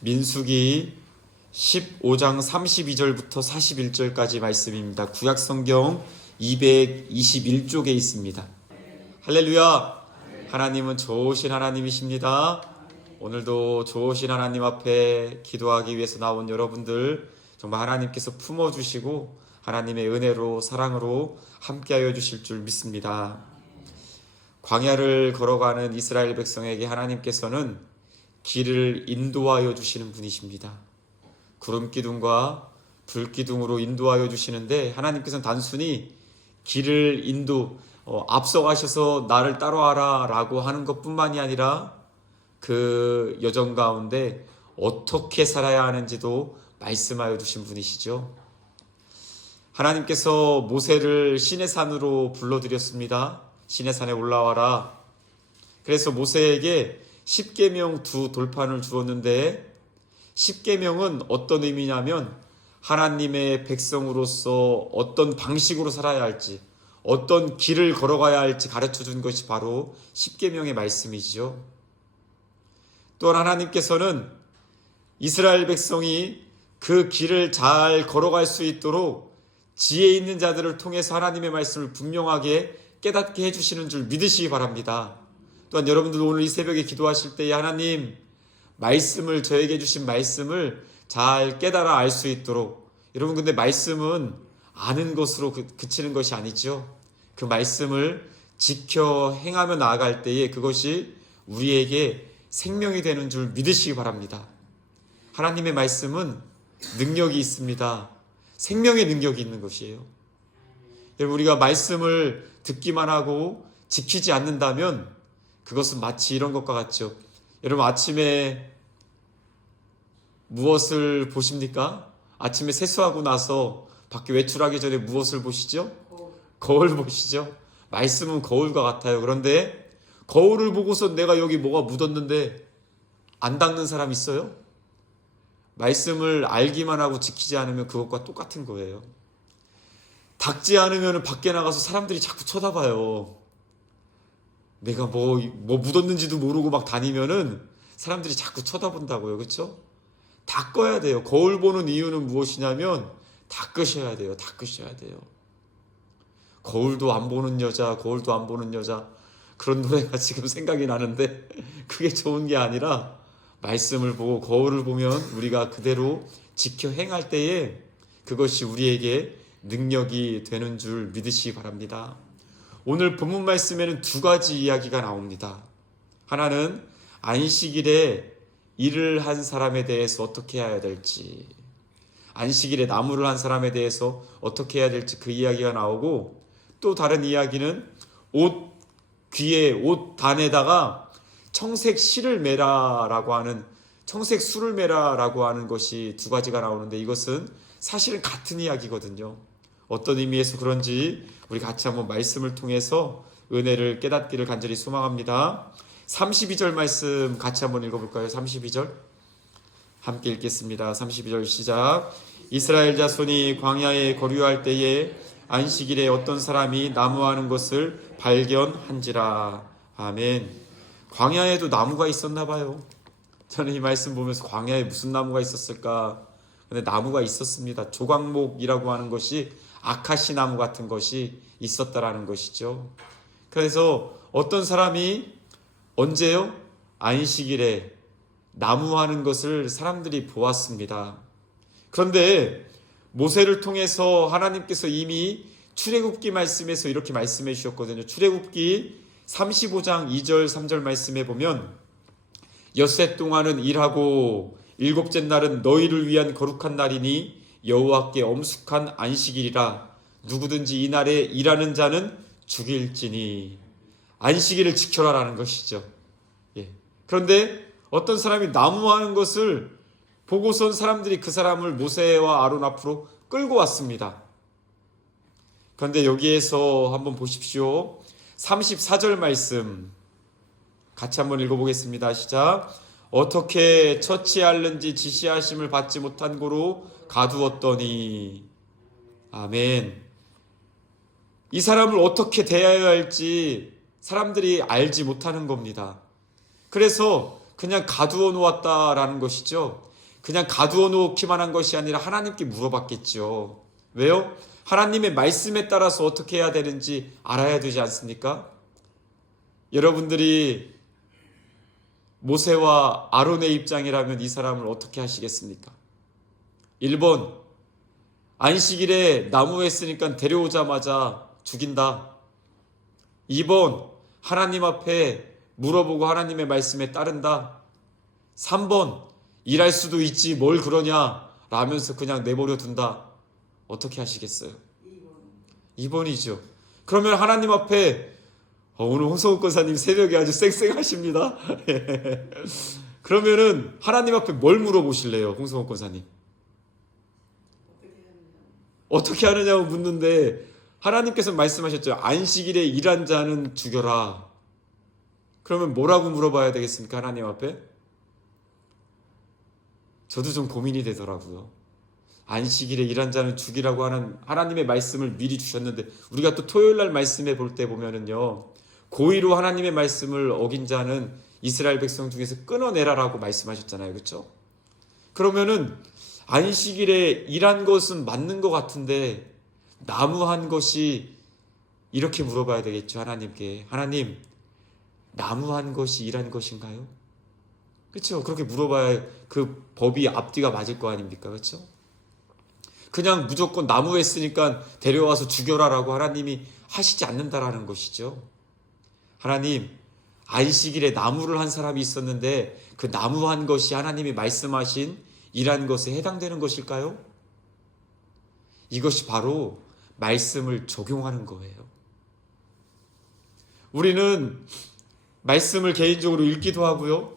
민수기 15장 32절부터 41절까지 말씀입니다. 구약성경 221쪽에 있습니다. 할렐루야! 하나님은 좋으신 하나님이십니다. 오늘도 좋으신 하나님 앞에 기도하기 위해서 나온 여러분들 정말 하나님께서 품어주시고 하나님의 은혜로 사랑으로 함께하여 주실 줄 믿습니다. 광야를 걸어가는 이스라엘 백성에게 하나님께서는 길을 인도하여 주시는 분이십니다. 구름기둥과 불기둥으로 인도하여 주시는데 하나님께서는 단순히 길을 앞서가셔서 나를 따라와라 라고 하는 것뿐만이 아니라 그 여정 가운데 어떻게 살아야 하는지도 말씀하여 주신 분이시죠. 하나님께서 모세를 시내산으로 불러들였습니다. 시내산에 올라와라. 그래서 모세에게 10계명 두 돌판을 주었는데 10계명은 어떤 의미냐면 하나님의 백성으로서 어떤 방식으로 살아야 할지 어떤 길을 걸어가야 할지 가르쳐 준 것이 바로 10계명의 말씀이죠. 또한 하나님께서는 이스라엘 백성이 그 길을 잘 걸어갈 수 있도록 지혜 있는 자들을 통해서 하나님의 말씀을 분명하게 깨닫게 해주시는 줄 믿으시기 바랍니다. 또한 여러분들 오늘 이 새벽에 기도하실 때에 하나님 말씀을 저에게 주신 말씀을 잘 깨달아 알 수 있도록 여러분 근데 말씀은 아는 것으로 그치는 것이 아니죠. 그 말씀을 지켜 행하며 나아갈 때에 그것이 우리에게 생명이 되는 줄 믿으시기 바랍니다. 하나님의 말씀은 능력이 있습니다. 생명의 능력이 있는 것이에요. 여러분 우리가 말씀을 듣기만 하고 지키지 않는다면 그것은 마치 이런 것과 같죠. 여러분 아침에 무엇을 보십니까? 아침에 세수하고 나서 밖에 외출하기 전에 무엇을 보시죠? 거울 보시죠. 말씀은 거울과 같아요. 그런데 거울을 보고서 내가 여기 뭐가 묻었는데 안 닦는 사람 있어요? 말씀을 알기만 하고 지키지 않으면 그것과 똑같은 거예요. 닦지 않으면 밖에 나가서 사람들이 자꾸 쳐다봐요. 내가 뭐 묻었는지도 모르고 막 다니면은 사람들이 자꾸 쳐다본다고요. 그렇죠? 닦아야 돼요. 거울 보는 이유는 무엇이냐면 닦으셔야 돼요. 닦으셔야 돼요. 거울도 안 보는 여자, 거울도 안 보는 여자 그런 노래가 지금 생각이 나는데 그게 좋은 게 아니라 말씀을 보고 거울을 보면 우리가 그대로 지켜 행할 때에 그것이 우리에게 능력이 되는 줄 믿으시기 바랍니다. 오늘 본문 말씀에는 두 가지 이야기가 나옵니다. 하나는 안식일에 일을 한 사람에 대해서 어떻게 해야 될지, 안식일에 나무를 한 사람에 대해서 어떻게 해야 될지 그 이야기가 나오고 또 다른 이야기는 귀에 옷 단에다가 청색 실을 매라라고 하는 청색 술을 매라라고 하는 것이 두 가지가 나오는데 이것은 사실은 같은 이야기거든요. 어떤 의미에서 그런지 우리 같이 한번 말씀을 통해서 은혜를 깨닫기를 간절히 소망합니다. 32절 말씀 같이 한번 읽어볼까요? 32절 함께 읽겠습니다. 32절 시작. 이스라엘 자손이 광야에 거류할 때에 안식일에 어떤 사람이 나무하는 것을 발견한지라. 아멘. 광야에도 나무가 있었나 봐요. 저는 이 말씀 보면서 광야에 무슨 나무가 있었을까? 근데 나무가 있었습니다. 조각목이라고 하는 것이 아카시 나무 같은 것이 있었다라는 것이죠. 그래서 어떤 사람이 언제요? 안식일에 나무하는 것을 사람들이 보았습니다. 그런데 모세를 통해서 하나님께서 이미 출애굽기 말씀에서 이렇게 말씀해 주셨거든요. 출애굽기 35장 2절 3절 말씀에 보면 엿새 동안은 일하고 일곱째 날은 너희를 위한 거룩한 날이니 여호와께 엄숙한 안식일이라. 누구든지 이 날에 일하는 자는 죽일지니. 안식일을 지켜라라는 것이죠. 예. 그런데 어떤 사람이 나무하는 것을 보고선 사람들이 그 사람을 모세와 아론 앞으로 끌고 왔습니다. 그런데 여기에서 한번 보십시오. 34절 말씀 같이 한번 읽어보겠습니다. 시작. 어떻게 처치할는지 지시하심을 받지 못한 고로 가두었더니. 아멘. 이 사람을 어떻게 대해야 할지 사람들이 알지 못하는 겁니다. 그래서 그냥 가두어 놓았다라는 것이죠. 그냥 가두어 놓기만 한 것이 아니라 하나님께 물어봤겠죠. 왜요? 하나님의 말씀에 따라서 어떻게 해야 되는지 알아야 되지 않습니까? 여러분들이 모세와 아론의 입장이라면 이 사람을 어떻게 하시겠습니까? 1번, 안식일에 나무에 쓰니까 데려오자마자 죽인다. 2번, 하나님 앞에 물어보고 하나님의 말씀에 따른다. 3번, 일할 수도 있지 뭘 그러냐 라면서 그냥 내버려 둔다. 어떻게 하시겠어요? 2번이죠. 그러면 하나님 앞에 오늘 홍성욱 권사님 새벽에 아주 쌩쌩하십니다. 그러면은 하나님 앞에 뭘 물어보실래요? 홍성욱 권사님. 어떻게 하느냐고 묻는데 하나님께서 말씀하셨죠. 안식일에 일한 자는 죽여라. 그러면 뭐라고 물어봐야 되겠습니까? 하나님 앞에? 저도 좀 고민이 되더라고요. 안식일에 일한 자는 죽이라고 하는 하나님의 말씀을 미리 주셨는데 우리가 또 토요일날 말씀에 볼 때 보면은요. 고의로 하나님의 말씀을 어긴 자는 이스라엘 백성 중에서 끊어내라라고 말씀하셨잖아요. 그렇죠? 그러면은 안식일에 일한 것은 맞는 것 같은데 나무한 것이 이렇게 물어봐야 되겠죠. 하나님께. 하나님, 나무한 것이 일한 것인가요? 그렇죠? 그렇게 물어봐야 그 법이 앞뒤가 맞을 거 아닙니까? 그렇죠? 그냥 무조건 나무에 쓰니까 데려와서 죽여라라고 하나님이 하시지 않는다라는 것이죠. 하나님, 안식일에 나무를 한 사람이 있었는데 그 나무한 것이 하나님이 말씀하신 일한 것에 해당되는 것일까요? 이것이 바로 말씀을 적용하는 거예요. 우리는 말씀을 개인적으로 읽기도 하고요.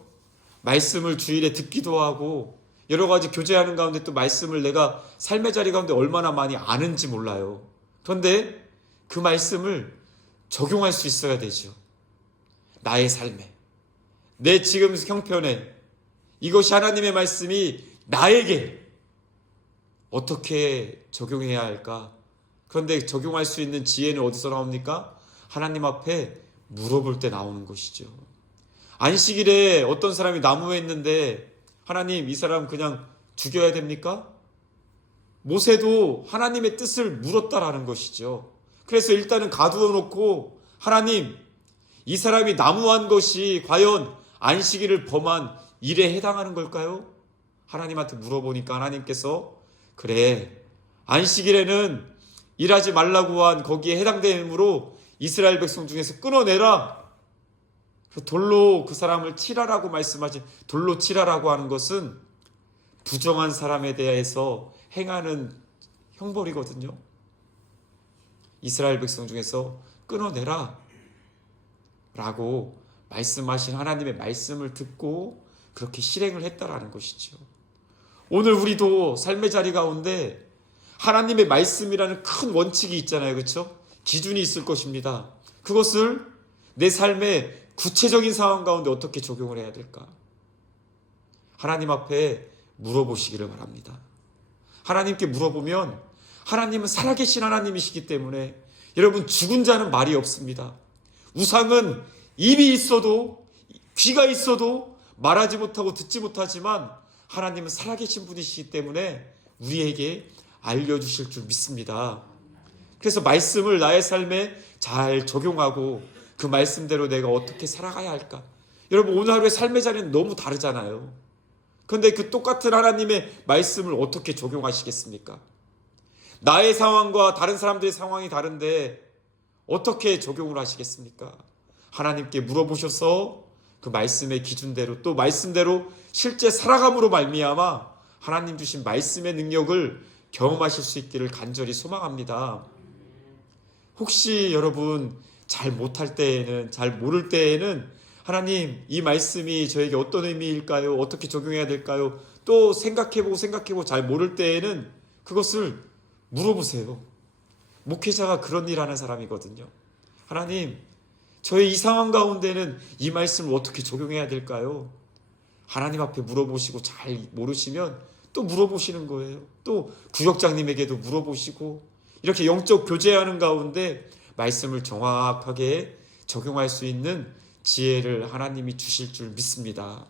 말씀을 주일에 듣기도 하고 여러 가지 교제하는 가운데 또 말씀을 내가 삶의 자리 가운데 얼마나 많이 아는지 몰라요. 그런데 그 말씀을 적용할 수 있어야 되죠. 나의 삶에, 내 지금 형편에 이것이 하나님의 말씀이 나에게 어떻게 적용해야 할까? 그런데 적용할 수 있는 지혜는 어디서 나옵니까? 하나님 앞에 물어볼 때 나오는 것이죠. 안식일에 어떤 사람이 나무에 있는데 하나님 이 사람 그냥 죽여야 됩니까? 모세도 하나님의 뜻을 물었다라는 것이죠. 그래서 일단은 가두어 놓고 하나님 이 사람이 나무한 것이 과연 안식일을 범한 일에 해당하는 걸까요? 하나님한테 물어보니까 하나님께서 그래 안식일에는 일하지 말라고 한 거기에 해당되므로 이스라엘 백성 중에서 끊어내라. 돌로 그 사람을 치라라고 말씀하신 돌로 치라라고 하는 것은 부정한 사람에 대해서 행하는 형벌이거든요. 이스라엘 백성 중에서 끊어내라 라고 말씀하신 하나님의 말씀을 듣고 그렇게 실행을 했다라는 것이죠. 오늘 우리도 삶의 자리 가운데 하나님의 말씀이라는 큰 원칙이 있잖아요. 그렇죠? 기준이 있을 것입니다. 그것을 내 삶의 구체적인 상황 가운데 어떻게 적용을 해야 될까? 하나님 앞에 물어보시기를 바랍니다. 하나님께 물어보면 하나님은 살아계신 하나님이시기 때문에 여러분 죽은 자는 말이 없습니다. 우상은 입이 있어도 귀가 있어도 말하지 못하고 듣지 못하지만 하나님은 살아계신 분이시기 때문에 우리에게 알려주실 줄 믿습니다. 그래서 말씀을 나의 삶에 잘 적용하고 그 말씀대로 내가 어떻게 살아가야 할까? 여러분 오늘 하루의 삶의 자리는 너무 다르잖아요. 그런데 그 똑같은 하나님의 말씀을 어떻게 적용하시겠습니까? 나의 상황과 다른 사람들의 상황이 다른데 어떻게 적용을 하시겠습니까? 하나님께 물어보셔서 그 말씀의 기준대로 또 말씀대로 실제 살아감으로 말미암아 하나님 주신 말씀의 능력을 경험하실 수 있기를 간절히 소망합니다. 혹시 여러분 잘 못할 때에는 잘 모를 때에는 하나님 이 말씀이 저에게 어떤 의미일까요? 어떻게 적용해야 될까요? 또 생각해보고 잘 모를 때에는 그것을 물어보세요. 목회자가 그런 일 하는 사람이거든요. 하나님 저의 이 상황 가운데는 이 말씀을 어떻게 적용해야 될까요? 하나님 앞에 물어보시고 잘 모르시면 또 물어보시는 거예요. 또 구역장님에게도 물어보시고 이렇게 영적 교제하는 가운데 말씀을 정확하게 적용할 수 있는 지혜를 하나님이 주실 줄 믿습니다.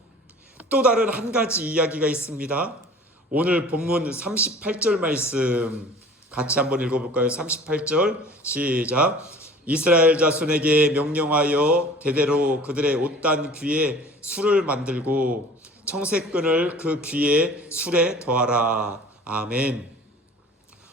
또 다른 한 가지 이야기가 있습니다. 오늘 본문 38절 말씀 같이 한번 읽어볼까요? 38절 시작. 이스라엘 자손에게 명령하여 대대로 그들의 옷단 귀에 술을 만들고 청색끈을 그 귀에 술에 더하라. 아멘.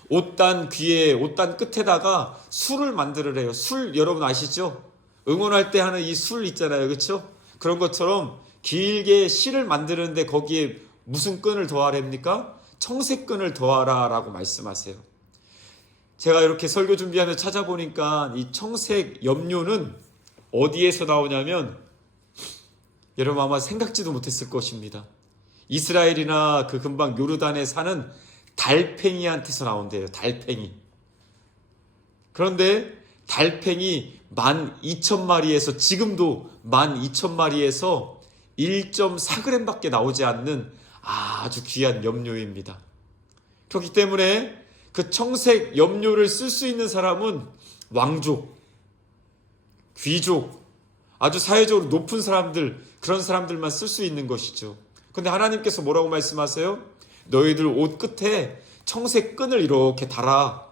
옷단 귀에, 옷단 끝에다가 술을 만들으래요. 술 여러분 아시죠? 응원할 때 하는 이 술 있잖아요. 그렇죠? 그런 것처럼 길게 실을 만드는데 거기에 무슨 끈을 더하랍니까? 청색끈을 더하라 라고 말씀하세요. 제가 이렇게 설교 준비하며 찾아보니까 이 청색 염료는 어디에서 나오냐면 여러분 아마 생각지도 못했을 것입니다. 이스라엘이나 그 근방 요르단에 사는 달팽이한테서 나온대요. 달팽이. 그런데 달팽이 12,000마리에서 지금도 12,000마리에서 1.4g밖에 나오지 않는 아주 귀한 염료입니다. 그렇기 때문에 그 청색 염료를 쓸 수 있는 사람은 왕족, 귀족, 아주 사회적으로 높은 사람들, 그런 사람들만 쓸 수 있는 것이죠. 근데 하나님께서 뭐라고 말씀하세요? 너희들 옷 끝에 청색 끈을 이렇게 달아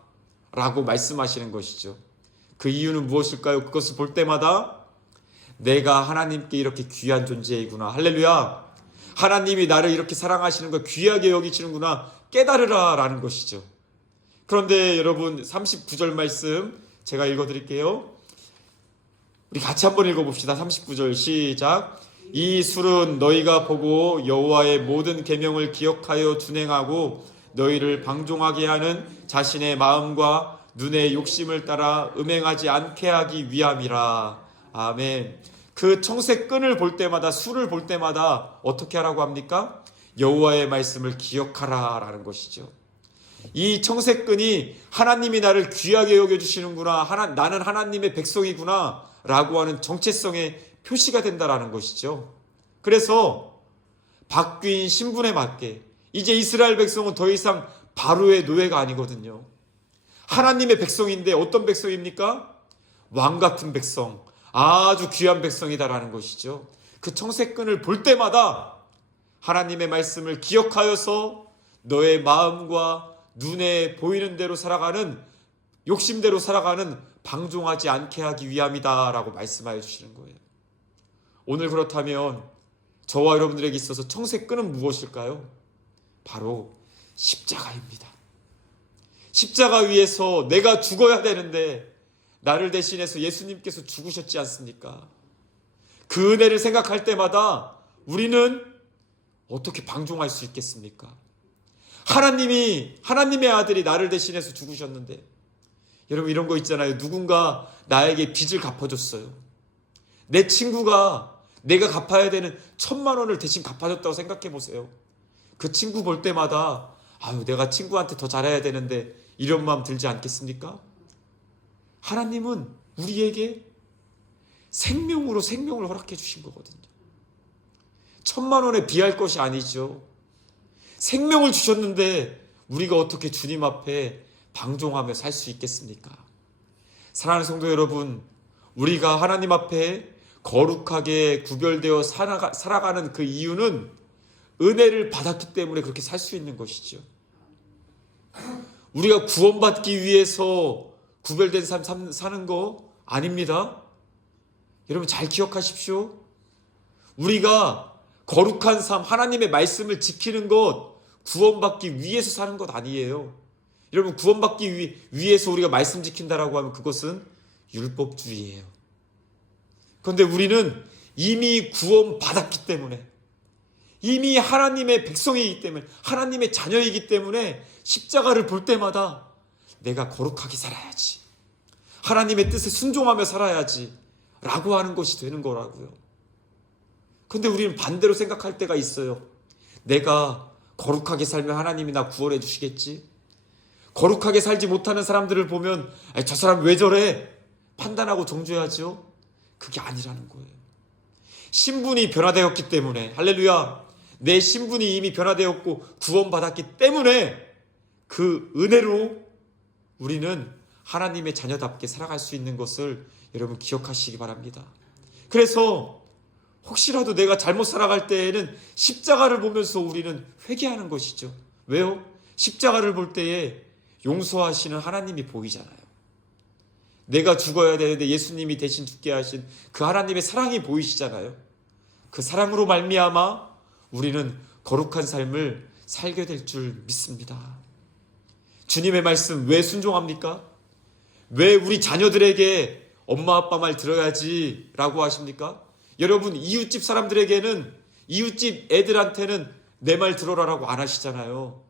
라고 말씀하시는 것이죠. 그 이유는 무엇일까요? 그것을 볼 때마다 내가 하나님께 이렇게 귀한 존재이구나. 할렐루야. 하나님이 나를 이렇게 사랑하시는 걸 귀하게 여기시는구나. 깨달으라 라는 것이죠. 그런데 여러분 39절 말씀 제가 읽어드릴게요. 우리 같이 한번 읽어봅시다. 39절 시작. 이 술은 너희가 보고 여호와의 모든 계명을 기억하여 준행하고 너희를 방종하게 하는 자신의 마음과 눈의 욕심을 따라 음행하지 않게 하기 위함이라. 아멘. 그 청색 끈을 볼 때마다, 술을 볼 때마다 어떻게 하라고 합니까? 여호와의 말씀을 기억하라 라는 것이죠. 이 청색 끈이 하나님이 나를 귀하게 여겨주시는구나, 나는 하나님의 백성이구나 라고 하는 정체성의 표시가 된다라는 것이죠. 그래서 바뀐 신분에 맞게 이제 이스라엘 백성은 더 이상 바로의 노예가 아니거든요. 하나님의 백성인데 어떤 백성입니까? 왕 같은 백성, 아주 귀한 백성이다라는 것이죠. 그 청색끈을 볼 때마다 하나님의 말씀을 기억하여서 너의 마음과 눈에 보이는 대로 살아가는, 욕심대로 살아가는 방종하지 않게 하기 위함이다 라고 말씀하여 주시는 거예요. 오늘 그렇다면 저와 여러분들에게 있어서 청색끈은 무엇일까요? 바로 십자가입니다. 십자가 위에서 내가 죽어야 되는데 나를 대신해서 예수님께서 죽으셨지 않습니까? 그 은혜를 생각할 때마다 우리는 어떻게 방종할 수 있겠습니까? 하나님의 아들이 나를 대신해서 죽으셨는데, 여러분 이런 거 있잖아요. 누군가 나에게 빚을 갚아줬어요. 내 친구가 내가 갚아야 되는 1,000만 원을 대신 갚아줬다고 생각해 보세요. 그 친구 볼 때마다 아유 내가 친구한테 더 잘해야 되는데 이런 마음 들지 않겠습니까? 하나님은 우리에게 생명으로 생명을 허락해 주신 거거든요. 1,000만 원에 비할 것이 아니죠. 생명을 주셨는데 우리가 어떻게 주님 앞에 방종하며 살 수 있겠습니까? 사랑하는 성도 여러분, 우리가 하나님 앞에 거룩하게 구별되어 살아가는 그 이유는 은혜를 받았기 때문에 그렇게 살 수 있는 것이죠. 우리가 구원받기 위해서 구별된 삶 사는 거 아닙니다. 여러분 잘 기억하십시오. 우리가 거룩한 삶, 하나님의 말씀을 지키는 것, 구원받기 위해서 사는 것 아니에요. 여러분 구원받기 위해서 우리가 말씀 지킨다라고 하면 그것은 율법주의예요. 그런데 우리는 이미 구원받았기 때문에, 이미 하나님의 백성이기 때문에, 하나님의 자녀이기 때문에 십자가를 볼 때마다 내가 거룩하게 살아야지, 하나님의 뜻에 순종하며 살아야지 라고 하는 것이 되는 거라고요. 근데 우리는 반대로 생각할 때가 있어요. 내가 거룩하게 살면 하나님이 나 구원해 주시겠지? 거룩하게 살지 못하는 사람들을 보면 저 사람 왜 저래? 판단하고 정죄하죠. 그게 아니라는 거예요. 신분이 변화되었기 때문에, 할렐루야, 내 신분이 이미 변화되었고 구원받았기 때문에 그 은혜로 우리는 하나님의 자녀답게 살아갈 수 있는 것을 여러분 기억하시기 바랍니다. 그래서 혹시라도 내가 잘못 살아갈 때에는 십자가를 보면서 우리는 회개하는 것이죠. 왜요? 십자가를 볼 때에 용서하시는 하나님이 보이잖아요. 내가 죽어야 되는데 예수님이 대신 죽게 하신 그 하나님의 사랑이 보이시잖아요. 그 사랑으로 말미암아 우리는 거룩한 삶을 살게 될 줄 믿습니다. 주님의 말씀 왜 순종합니까? 왜 우리 자녀들에게 엄마 아빠 말 들어야지 라고 하십니까? 여러분, 이웃집 사람들에게는, 이웃집 애들한테는 내 말 들어라라고 안 하시잖아요.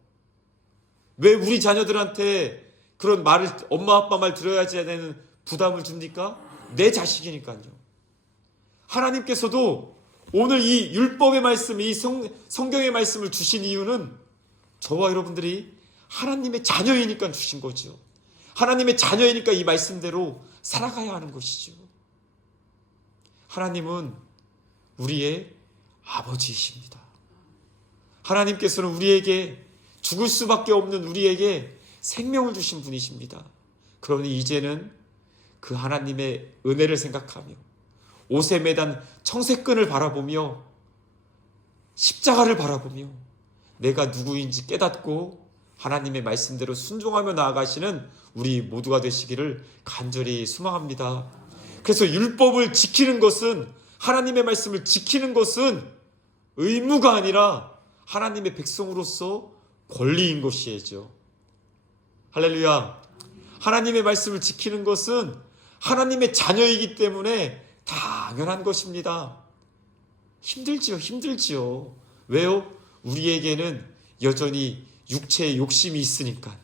왜 우리 자녀들한테 그런 말을, 엄마 아빠 말 들어야지 하는 부담을 줍니까? 내 자식이니까요. 하나님께서도 오늘 이 율법의 말씀, 이 성경의 말씀을 주신 이유는 저와 여러분들이 하나님의 자녀이니까 주신 거죠. 하나님의 자녀이니까 이 말씀대로 살아가야 하는 것이죠. 하나님은 우리의 아버지이십니다. 하나님께서는 우리에게 죽을 수밖에 없는 우리에게 생명을 주신 분이십니다. 그러니 이제는 그 하나님의 은혜를 생각하며 옷에 매단 청색끈을 바라보며 십자가를 바라보며 내가 누구인지 깨닫고 하나님의 말씀대로 순종하며 나아가시는 우리 모두가 되시기를 간절히 소망합니다. 그래서 율법을 지키는 것은, 하나님의 말씀을 지키는 것은 의무가 아니라 하나님의 백성으로서 권리인 것이죠. 할렐루야. 하나님의 말씀을 지키는 것은 하나님의 자녀이기 때문에 당연한 것입니다. 힘들지요. 왜요? 우리에게는 여전히 육체의 욕심이 있으니까.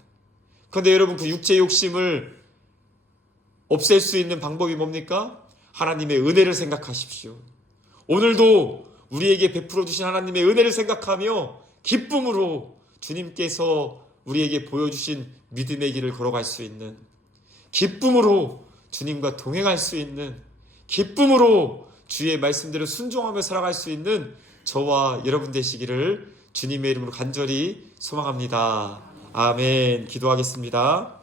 그런데 여러분, 그 육체의 욕심을 없앨 수 있는 방법이 뭡니까? 하나님의 은혜를 생각하십시오. 오늘도 우리에게 베풀어 주신 하나님의 은혜를 생각하며 기쁨으로 주님께서 우리에게 보여주신 믿음의 길을 걸어갈 수 있는, 기쁨으로 주님과 동행할 수 있는, 기쁨으로 주의 말씀대로 순종하며 살아갈 수 있는 저와 여러분 되시기를 주님의 이름으로 간절히 소망합니다. 아멘. 기도하겠습니다.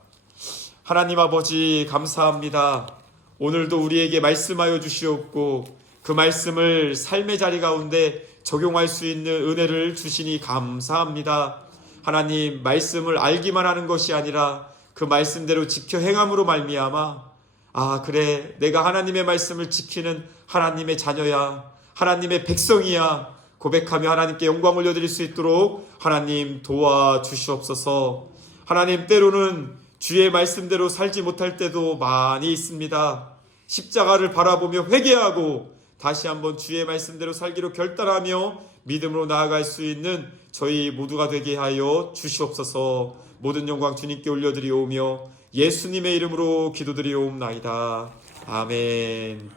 하나님 아버지, 감사합니다. 오늘도 우리에게 말씀하여 주시옵고 그 말씀을 삶의 자리 가운데 적용할 수 있는 은혜를 주시니 감사합니다. 하나님, 말씀을 알기만 하는 것이 아니라 그 말씀대로 지켜 행함으로 말미암아, 그래, 내가 하나님의 말씀을 지키는 하나님의 자녀야, 하나님의 백성이야 고백하며 하나님께 영광 올려드릴 수 있도록 하나님 도와주시옵소서. 하나님, 때로는 주의 말씀대로 살지 못할 때도 많이 있습니다. 십자가를 바라보며 회개하고 다시 한번 주의 말씀대로 살기로 결단하며 믿음으로 나아갈 수 있는 저희 모두가 되게 하여 주시옵소서. 모든 영광 주님께 올려드리오며 예수님의 이름으로 기도드리옵나이다. 아멘.